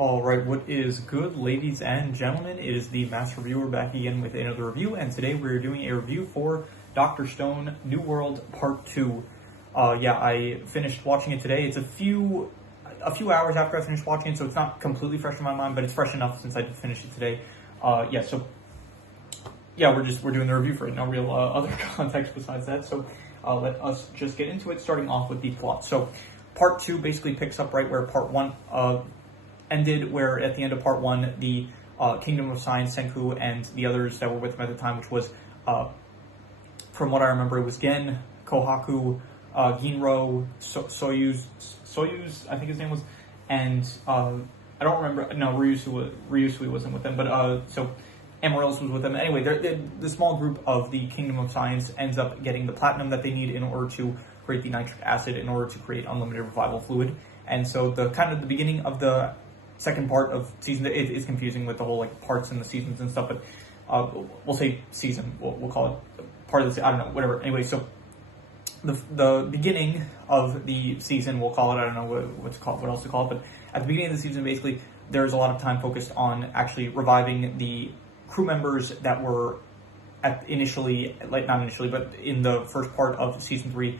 All right, what is good, ladies and gentlemen? It is the Master Reviewer back again with another review, and today we're doing a review for Dr. Stone New World Part 2. I finished watching it today. It's a few hours after I finished watching it, so it's not completely fresh in my mind, but it's fresh enough since I did finish it today. We're doing the review for it. No real other context besides that, so let us just get into it, starting off with the plot. So, Part 2 basically picks up right where Part 1 ended, where at the end of Part 1, the Kingdom of Science, Senku, and the others that were with him at the time, which was, from what I remember, it was Gen, Kohaku, Ginro, Soyuz, I think his name was, and I don't remember, no, Ryusui wasn't with them, but so Amaryllis was with them. Anyway, the small group of the Kingdom of Science ends up getting the platinum that they need in order to create the nitric acid in order to create unlimited revival fluid. And so the beginning of the second part of season, it is confusing with the whole like parts and the seasons and stuff, but we'll say season, we'll call it part of the, I don't know, whatever. Anyway, so the beginning of the season, we'll call it, I don't know what else to call it, but at the beginning of the season, basically, there's a lot of time focused on actually reviving the crew members that were not initially, but in the first part of season 3,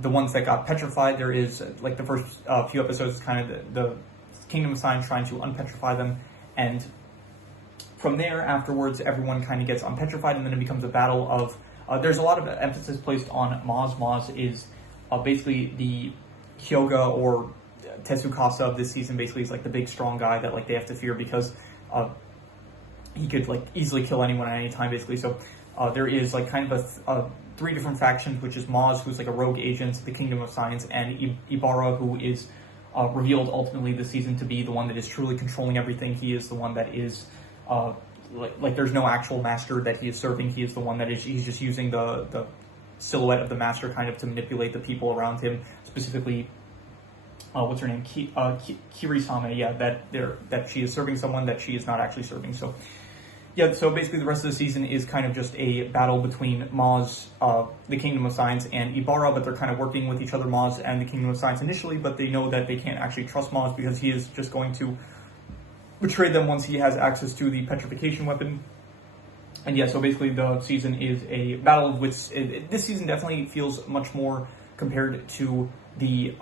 the ones that got petrified. There is, like, the first few episodes, kind of the Kingdom of Science trying to unpetrify them, and from there, afterwards, everyone kind of gets unpetrified, and then it becomes a battle of, there's a lot of emphasis placed on Maz. Maz is basically the Hyoga or Tsukasa of this season. Basically, he's like the big, strong guy that like they have to fear because he could like easily kill anyone at any time, basically. So there is like kind of a 3 different factions, which is Maz, who's like a rogue agent, the Kingdom of Science, and Ibarra, who is revealed ultimately this season to be the one that is truly controlling everything. He is the one that is like there's no actual master that he is serving. He is the one that he's just using the silhouette of the master kind of to manipulate the people around him, specifically what's her name, Kirisame, that she is serving someone that she is not actually serving. So so basically the rest of the season is kind of just a battle between Maz, the Kingdom of Science, and Ibarra, but they're kind of working with each other, Maz and the Kingdom of Science initially, but they know that they can't actually trust Maz because he is just going to betray them once he has access to the petrification weapon. And so basically the season is a battle of wits. This season definitely feels much more compared to the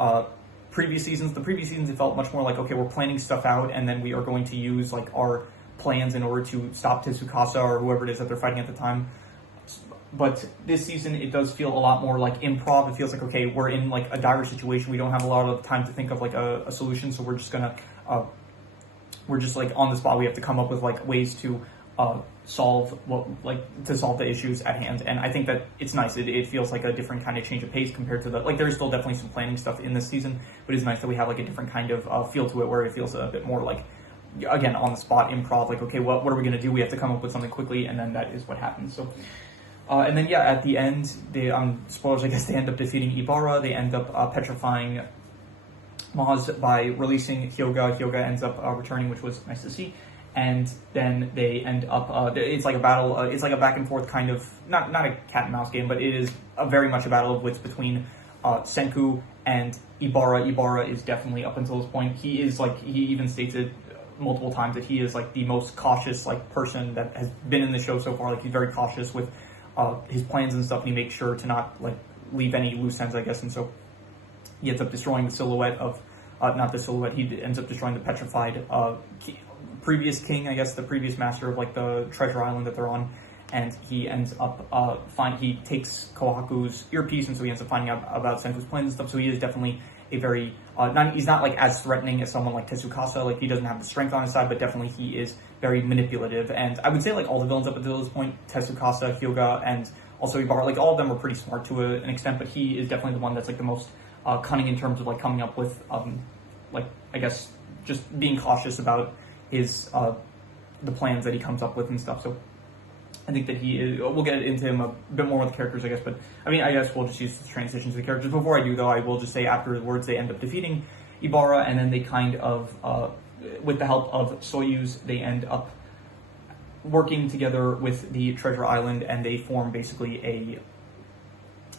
previous seasons. The previous seasons, it felt much more like, okay, we're planning stuff out, and then we are going to use like our plans in order to stop Tsukasa or whoever it is that they're fighting at the time. But this season, it does feel a lot more like improv. It feels like, okay, we're in like a dire situation. We don't have a lot of time to think of like a solution, so we're just gonna we're just like on the spot. We have to come up with like ways to solve the issues at hand. And I think that it's nice. It feels like a different kind of change of pace compared to there's still definitely some planning stuff in this season, but it's nice that we have like a different kind of feel to it, where it feels a bit more like, again, on the spot improv, like, okay, what are we going to do? We have to come up with something quickly, and then that is what happens. So and then at the end, they spoilers, I guess, they end up defeating Ibarra. They end up petrifying Maz by releasing Hyoga. Hyoga ends up returning, which was nice to see. And then they end up, it's like a battle, it's like a back and forth kind of, not a cat and mouse game, but it is very much a battle of wits between Senku and Ibarra. Ibarra is definitely, up until this point, he even states it multiple times that he is like the most cautious like person that has been in the show so far. Like, he's very cautious with his plans and stuff, and he makes sure to not like leave any loose ends, I guess. And so he ends up destroying the silhouette of, not the silhouette, he ends up destroying the petrified previous king, I guess, the previous master of like the treasure island that they're on, and he ends up he takes Kohaku's earpiece, and so he ends up finding out about Senku's plans and stuff. So he is definitely a very he's not like as threatening as someone like Tsukasa. Like, he doesn't have the strength on his side, but definitely he is very manipulative. And I would say like all the villains up until this point, Tsukasa, Hyoga, and also Ibarra, like all of them are pretty smart to an extent, but he is definitely the one that's like the most cunning in terms of like coming up with like, I guess, just being cautious about his the plans that he comes up with and stuff. So I think that he is, we'll get into him a bit more with the characters, I guess, but I mean, I guess we'll just use the transition to the characters. Before I do, though, I will just say afterwards they end up defeating Ibarra, and then they kind of, with the help of Soyuz, they end up working together with the Treasure Island, and they form basically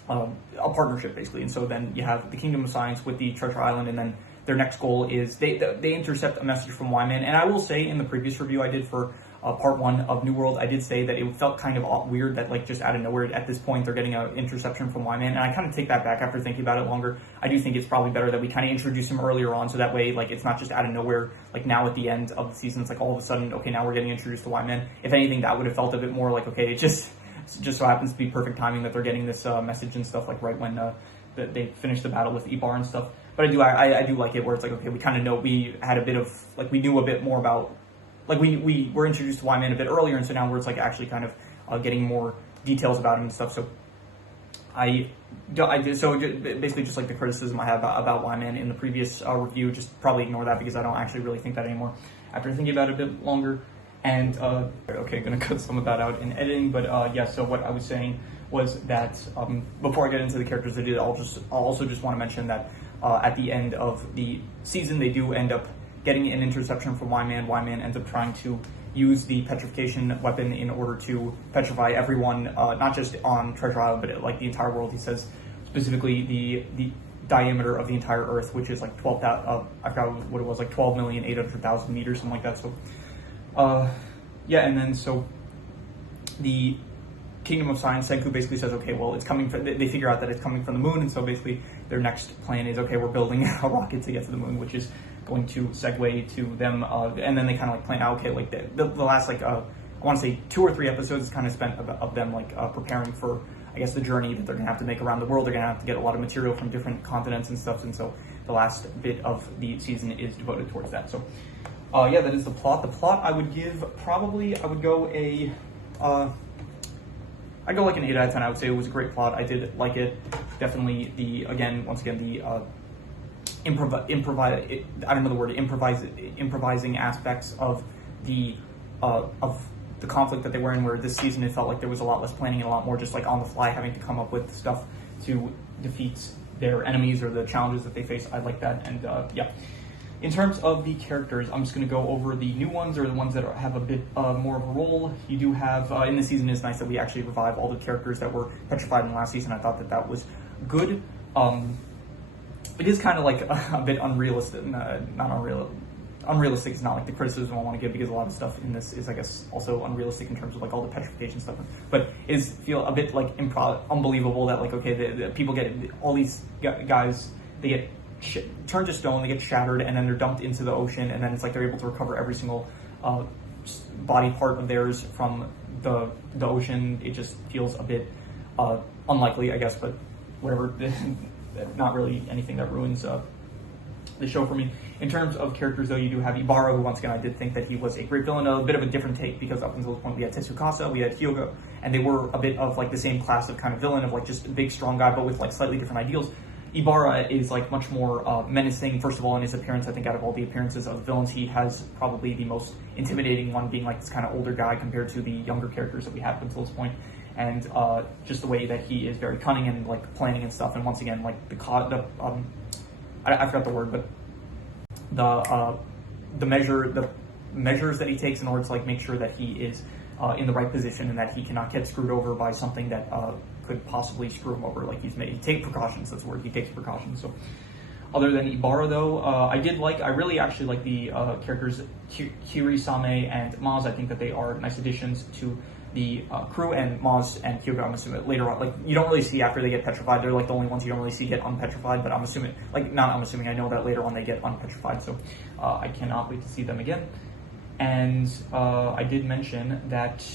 a partnership, basically. And so then you have the Kingdom of Science with the Treasure Island, and then their next goal is they intercept a message from Wyman. And I will say, in the previous review I did for part 1 of New World, I did say that it felt kind of weird that, like, just out of nowhere at this point they're getting an interception from Wyman, and I kind of take that back after thinking about it longer. I do think it's probably better that we kind of introduce him earlier on, so that way, like, it's not just out of nowhere, like now at the end of the season, it's like all of a sudden, okay, now we're getting introduced to Wyman. If anything, that would have felt a bit more like, okay, it just so happens to be perfect timing that they're getting this message and stuff, like right when they finish the battle with Ibar and stuff. But I do like it where it's like, okay, we kind of know, we had a bit of, like, we knew a bit more about, like, we were introduced to Wyman a bit earlier, and so now we're like actually kind of getting more details about him and stuff. So so basically just like the criticism I had about Wyman in the previous review, just probably ignore that because I don't actually really think that anymore after thinking about it a bit longer. And okay, I'm gonna cut some of that out in editing, but yeah. So what I was saying was that before I get into the characters I'll also just want to mention that at the end of the season they do end up getting an interception from Wyman. Wyman ends up trying to use the petrification weapon in order to petrify everyone, not just on Treasure Island, but like the entire world. He says specifically the diameter of the entire Earth, which is like 12,000. I forgot what it was, like 12,800,000 meters, something like that. So, yeah, and then so the Kingdom of Science, Senku basically says, okay, well, it's coming from, they figure out that it's coming from the moon, and so basically their next plan is, okay, we're building a rocket to get to the moon, which is going to segue to them, and then they kind of like plan out, okay, like the last, like, I want to say 2 or 3 episodes is kind of spent of them, like, preparing for, I guess, the journey that they're going to have to make around the world. They're going to have to get a lot of material from different continents and stuff, and so the last bit of the season is devoted towards that. So, yeah, that is the plot. The plot I would give, probably, I would go I'd go like an 8 out of 10. I would say it was a great plot. I did like it. Definitely once again, the improvising aspects of the conflict that they were in, where this season it felt like there was a lot less planning and a lot more just like on the fly having to come up with stuff to defeat their enemies or the challenges that they face. I like that. And yeah. In terms of the characters, I'm just going to go over the new ones, or the ones that have a bit more of a role. You do have, in this season, it's nice that we actually revive all the characters that were petrified in the last season. I thought that was good. It is kind of like a bit unrealistic, unrealistic is not like the criticism I want to give, because a lot of stuff in this is, I guess, also unrealistic in terms of like all the petrification stuff, but is feel a bit like unbelievable that, like, okay, the people get, all these guys, they get turned to stone, they get shattered, and then they're dumped into the ocean, and then it's like they're able to recover every single body part of theirs from the ocean. It just feels a bit unlikely, I guess, but whatever. Not really anything that ruins the show for me. In terms of characters, though, you do have Ibarra, who, once again, I did think that he was a great villain. A bit of a different take, because up until this point we had Tsukasa, we had Hyogo, and they were a bit of like the same class of kind of villain, of like just a big strong guy but with like slightly different ideals. Ibarra is like much more menacing. First of all, in his appearance, I think out of all the appearances of the villains, he has probably the most intimidating one, being like this kind of older guy compared to the younger characters that we have until this point. And just the way that he is very cunning and like planning and stuff. And once again, like I forgot the word, but the measures that he takes in order to like make sure that he is in the right position and that he cannot get screwed over by something that could possibly screw him over. Like he take precautions. That's the word. He takes precautions. So other than Ibarra, though, I really actually like the characters Kiri, Same, and Maz. I think that they are nice additions to the crew, and Maz and Hyogo, I'm assuming later on, like, you don't really see after they get petrified. They're like the only ones you don't really see get unpetrified, but I know that later on they get unpetrified, so I cannot wait to see them again. And I did mention that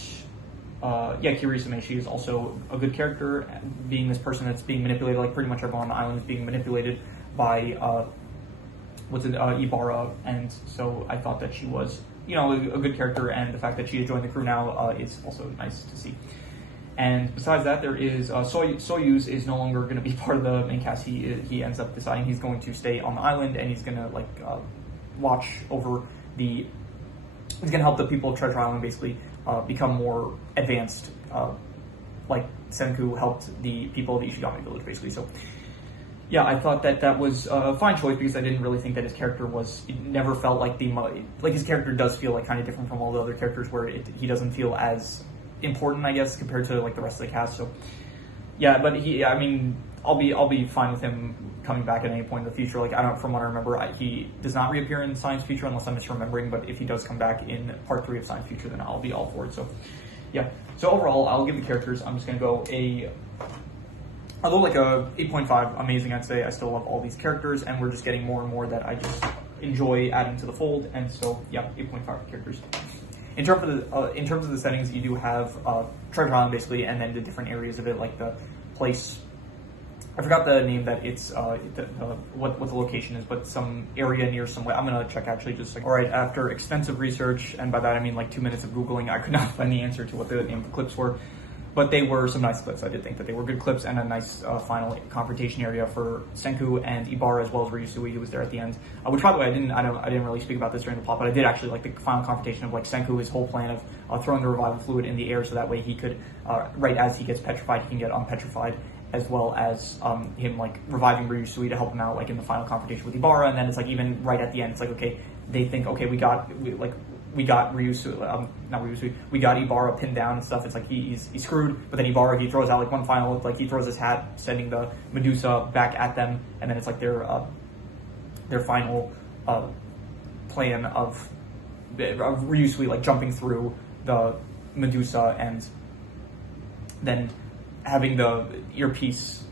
Kirisame, she is also a good character, being this person that's being manipulated, like pretty much everyone on the island is being manipulated by Ibarra, and so I thought that she was, a good character, and the fact that she has joined the crew now is also nice to see. And besides that, there is Soyuz is no longer going to be part of the main cast. He ends up deciding he's going to stay on the island, and he's going to watch over he's going to help the people of Treasure Island basically become more advanced, like Senku helped the people of the Ishigami village, basically. So yeah, I thought that was a fine choice, because I didn't really think that his character it never felt like his character does feel like kind of different from all the other characters, where he doesn't feel as important, I guess, compared to like the rest of the cast. So yeah, but I'll be fine with him coming back at any point in the future. Like, I don't, from what I remember, he does not reappear in Science Future unless I'm misremembering, but if he does come back in part 3 of Science Future, then I'll be all for it. So yeah, so overall I'll give the characters, I'm just gonna go I'll go like a 8.5. Amazing, I'd say. I still love all these characters, and we're just getting more and more that I just enjoy adding to the fold, and so yeah, 8.5 characters. In terms of the settings, you do have Treasure Island basically, and then the different areas of it, like the place. I forgot the name that it's what the location is, but some area near somewhere. I'm gonna check actually. Just like, all right, after extensive research, and by that I mean like 2 minutes of googling, I could not find the answer to what the name of the clips were. But they were some nice clips. I did think that they were good clips, and a nice final confrontation area for Senku and Ibarra, as well as Ryusui, who was there at the end. Which, by the way, I didn't really speak about this during the plot, but I did actually like the final confrontation of like Senku, his whole plan of throwing the revival fluid in the air, so that way he could, right as he gets petrified, he can get unpetrified, as well as him like reviving Ryusui to help him out, like in the final confrontation with Ibarra. And then it's like even right at the end, it's like, okay, they think, okay, we got Ryusui, not Ryusui, we got Ibarra pinned down and stuff. It's like he's screwed, but then Ibarra, he throws out like one final, like he throws his hat, sending the Medusa back at them, and then it's like their final plan of Ryusui like jumping through the Medusa and then having the earpiece,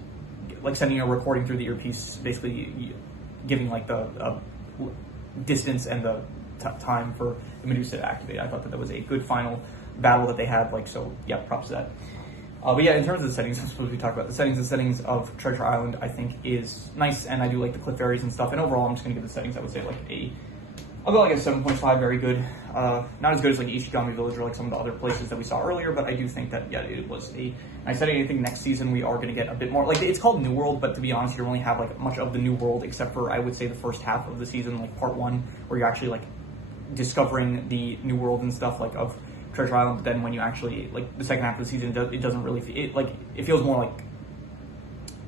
like sending a recording through the earpiece, basically giving like the distance and the time for the Medusa to activate. I thought that was a good final battle that they had, like, so yeah, props to that. But yeah, in terms of the settings, I'm supposed to talk about the settings of Treasure Island, I think is nice, and I do like the cliff areas and stuff, and overall I'm just gonna give the settings, I would say like I'll go like a 7.5, very good. Not as good as like Ishigami Village or like some of the other places that we saw earlier, but I do think that, yeah, it was a nice setting. I think next season we are going to get a bit more, like, it's called New World, but to be honest, you don't really have like much of the New World except for, I would say, the first half of the season, like part 1, where you're actually like discovering the New World and stuff like of Treasure Island. But then when you actually, like, the second half of the season, it doesn't really, it feels more like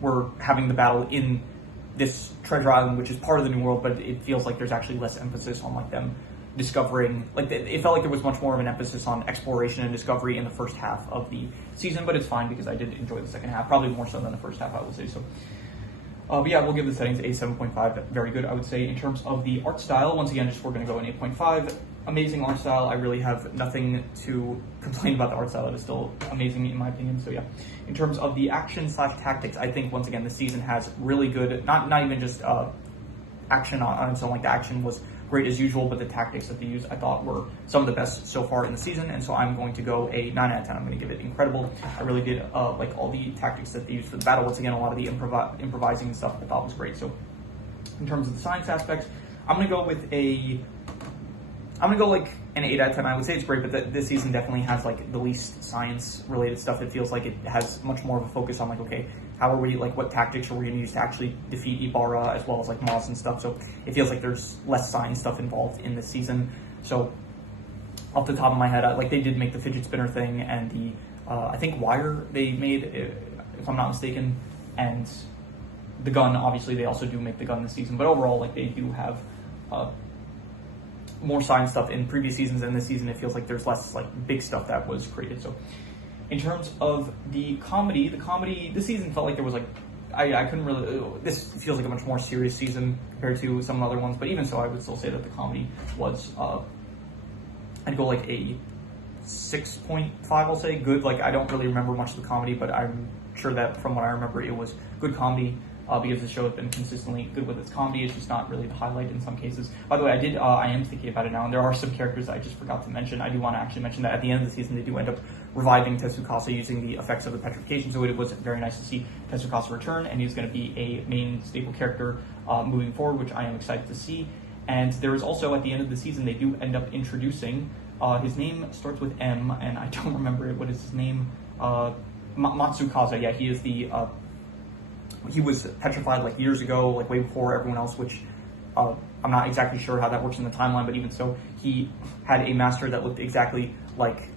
we're having the battle in this Treasure Island, which is part of the New World, but it feels like there's actually less emphasis on like them discovering, like it felt like there was much more of an emphasis on exploration and discovery in the first half of the season, but it's fine because I did enjoy the second half, probably more so than the first half, I would say. So but yeah, we'll give the settings a 7.5, very good, I would say. In terms of the art style, once again, we're going to go an 8.5. Amazing art style. I really have nothing to complain about the art style. It is still amazing in my opinion. So yeah, in terms of the action / tactics, I think once again the season has really good, not even just action on its own, like the action was great as usual, but the tactics that they used I thought were some of the best so far in the season, and so I'm going to go a 9 out of 10. I'm going to give it incredible. I really did like all the tactics that they used for the battle. Once again, a lot of the improvising and stuff I thought was great. So in terms of the science aspects, I'm going to go like an 8 out of 10. I would say it's great, but this season definitely has like the least science related stuff. It feels like it has much more of a focus on like, okay, how are we, like, what tactics are we going to use to actually defeat Ibarra, as well as like Moss and stuff. So it feels like there's less science stuff involved in this season. So off the top of my head, like they did make the fidget spinner thing and the I think wire they made, if I'm not mistaken, and the gun. Obviously, they also do make the gun this season, but overall, like they do have more science stuff in previous seasons, and this season it feels like there's less like big stuff that was created. So in terms of the comedy, this season felt like there was like, I couldn't really, this feels like a much more serious season compared to some other ones, but even so, I would still say that the comedy was, I'd go like a 6.5, I'll say, good. Like, I don't really remember much of the comedy, but I'm sure that from what I remember, it was good comedy. Because the show has been consistently good with its comedy. It's just not really the highlight in some cases. By the way, I am thinking about it now, and there are some characters that I just forgot to mention. I do want to actually mention that at the end of the season, they do end up reviving Tetsukasa using the effects of the petrification, so it was very nice to see Tetsukasa return, and he's going to be a main staple character moving forward, which I am excited to see. And there is also, at the end of the season, they do end up introducing, his name starts with M, and I don't remember it. What is his name? Matsukaza, yeah, he is the... he was petrified like years ago, like way before everyone else, which I'm not exactly sure how that works in the timeline, but even so, he had a master that looked exactly like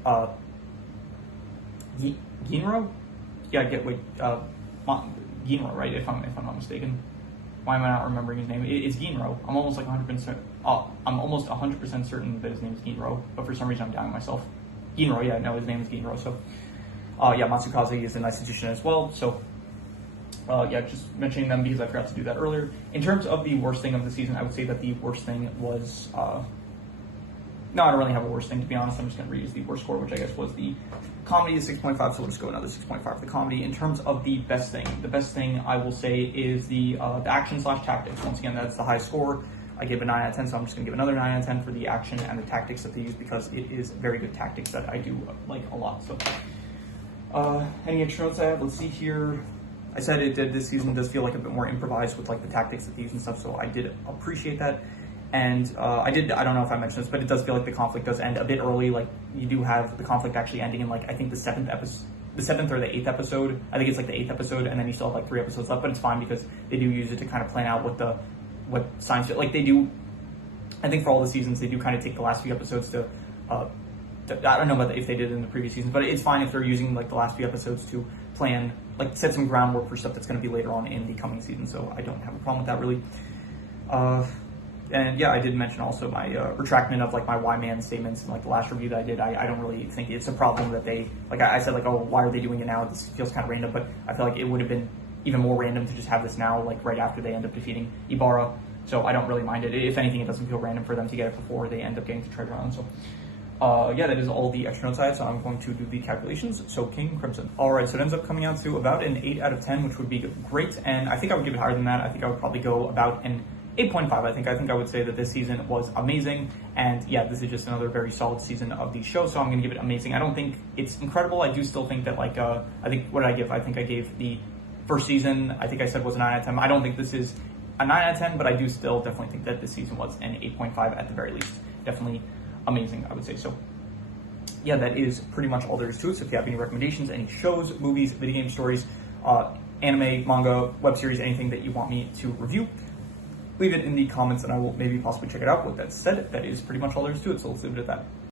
Ginro? Yeah, Ginro, right? If I'm not mistaken. Why am I not remembering his name? It's Ginro. I'm almost like 100%. I'm almost 100% certain that his name is Ginro, but for some reason I'm doubting myself. Ginro, yeah, no, his name is Ginro. So, yeah, Matsukaze is a nice addition as well. So, Yeah, just mentioning them because I forgot to do that earlier. In terms of the worst thing of the season, I would say that the worst thing was no, I don't really have a worst thing, to be honest. I'm just going to reuse the worst score, which I guess was the comedy is 6.5, so we'll just go another 6.5 for the comedy. In terms of the best thing I will say is the action / tactics. Once again, that's the high score. I gave a 9 out of 10, so I'm just going to give another 9 out of 10 for the action and the tactics that they use, because it is very good tactics that I do like a lot. So, any extra notes I have? Let's see here. I said this season does feel like a bit more improvised with like the tactics that they use and stuff, so I did appreciate that. And I don't know if I mentioned this, but it does feel like the conflict does end a bit early. Like, you do have the conflict actually ending in, like, I think the 7th or the 8th episode. I think it's like the 8th episode, and then you still have like 3 episodes left, but it's fine because they do use it to kind of plan out what science, like they do. I think for all the seasons, they do kind of take the last few episodes to I don't know about if they did it in the previous seasons, but it's fine if they're using like the last few episodes to plan, like set some groundwork for stuff that's going to be later on in the coming season. So I don't have a problem with that really. And yeah, I did mention also my retractment of like my why man statements and like the last review that I did. I don't really think it's a problem that they, like I said, like, oh, why are they doing it now? This feels kind of random, but I feel like it would have been even more random to just have this now, like right after they end up defeating Ibarra. So I don't really mind it. If anything, it doesn't feel random for them to get it before they end up getting to Treasure Island. So yeah, that is all the extra notes I have, so I'm going to do the calculations. So King Crimson. All right, so it ends up coming out to about an 8 out of 10, which would be great. And I think I would give it higher than that. I think I would probably go about an 8.5. I think I would say that this season was amazing, and yeah, this is just another very solid season of the show, so I'm gonna give it amazing. I don't think it's incredible. I do still think that, like, I think, what did I give? I think I gave the first season, I think I said was a 9 out of 10. I don't think this is a 9 out of 10, but I do still definitely think that this season was an 8.5 at the very least. Definitely amazing, I would say. So yeah, that is pretty much all there is to it. So if you have any recommendations, any shows, movies, video game stories, anime, manga, web series, anything that you want me to review, leave it in the comments and I will maybe possibly check it out. With that said, that is pretty much all there is to it, so let's leave it at that.